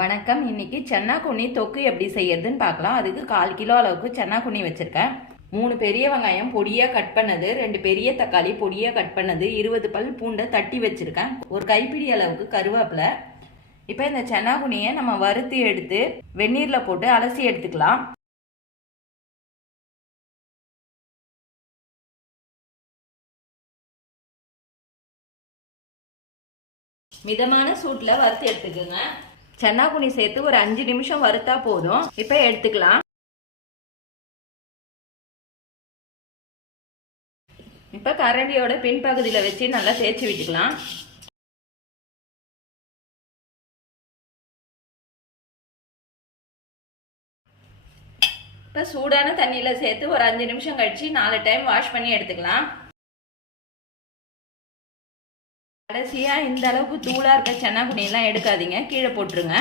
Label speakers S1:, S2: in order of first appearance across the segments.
S1: வணக்கம். இன்னைக்கு சென்னாக்குண்ணி தொக்கு எப்படி செய்யறதுன்னு பார்க்கலாம். அதுக்கு கால் கிலோ அளவுக்கு சென்னாக்குண்ணி வச்சிருக்கேன். மூணு பெரிய வெங்காயம் பொடியா கட் பண்ணது. ரெண்டு பெரிய தக்காளி பொடியா கட் பண்ணது. இருபது பல் பூண்டை தட்டி வச்சிருக்கேன். ஒரு கைப்பிடி அளவுக்கு கருவேப்பிலை. இப்போ இந்த சென்னாக்குண்ணியை நம்ம வறுத்து எடுத்து வெந்நீர்ல போட்டு அலசி எடுத்துக்கலாம். மிதமான சூட்டில் வறுத்து எடுத்துக்கோங்க. சென்னாக்குனி சேர்த்து ஒரு அஞ்சு நிமிஷம் வறுத்தா போதும். இப்போ எடுத்துக்கலாம். இப்போ கரண்டியோட பின்பகுதியில் வச்சு நல்லா தேய்ச்சி விட்டுக்கலாம். இப்போ சூடான தண்ணியில் சேர்த்து ஒரு அஞ்சு நிமிஷம் கழிச்சு நாலு டைம் வாஷ் பண்ணி எடுத்துக்கலாம். கடைசியாக இந்த அளவுக்கு தூளாக இருக்க சென்னாக்குனி எல்லாம் எடுக்காதீங்க. கீழே போட்டுருங்க.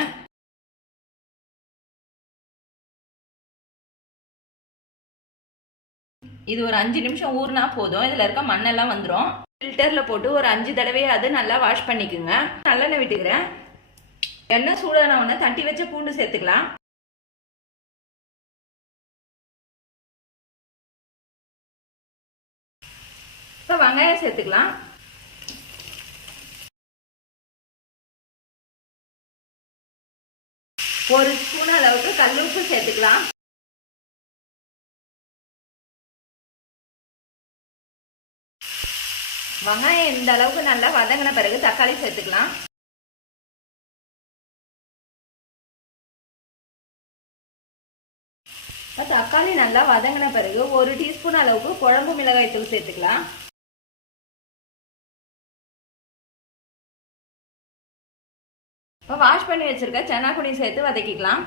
S1: இது ஒரு அஞ்சு நிமிஷம் ஊறினா போதும். இதில் இருக்க மண்ணெல்லாம் வந்துடும் ஃபில்டரில் போட்டு ஒரு அஞ்சு தடவையாவது நல்லா வாஷ் பண்ணிக்கோங்க. நல்லெண்ணெய் விட்டுக்கிறேன். எண்ணெய் சூடான உடனே தட்டி வச்ச பூண்டு சேர்த்துக்கலாம். இப்போ வெங்காயம் சேர்த்துக்கலாம். ஒரு ஸ்பூன் அளவுக்கு கல்லுப்பு சேர்த்துக்கலாம். வெங்காயம் இந்த அளவுக்கு நல்லா வதங்கின பிறகு தக்காளி சேர்த்துக்கலாம். தக்காளி நல்லா வதங்கின பிறகு ஒரு டீஸ்பூன் அளவுக்கு குழம்பு மிளகாய் தூள் சேர்த்துக்கலாம். இப்போ வாஷ் பண்ணி வச்சிருக்க சென்னாக்குடி சேர்த்து வதக்கிக்கலாம்.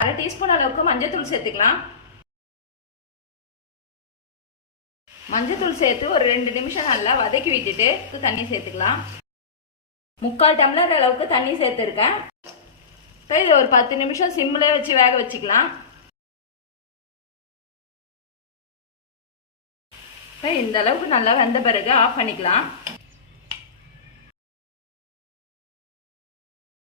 S1: அரை டீஸ்பூன் அளவுக்கு மஞ்சத்தூள் சேர்த்துக்கலாம். மஞ்சத்தூள் சேர்த்து ஒரு ரெண்டு நிமிஷம் நல்லா வதக்கி விட்டுட்டு தண்ணி சேர்த்துக்கலாம். முக்கால் டம்ளர் அளவுக்கு தண்ணி சேர்த்துருக்கேன். இப்போ இதை ஒரு பத்து நிமிஷம் சிம்மிலே வச்சு வேக வச்சுக்கலாம். இப்போ இந்த அளவுக்கு நல்லா வெந்த பிறகு ஆஃப் பண்ணிக்கலாம்.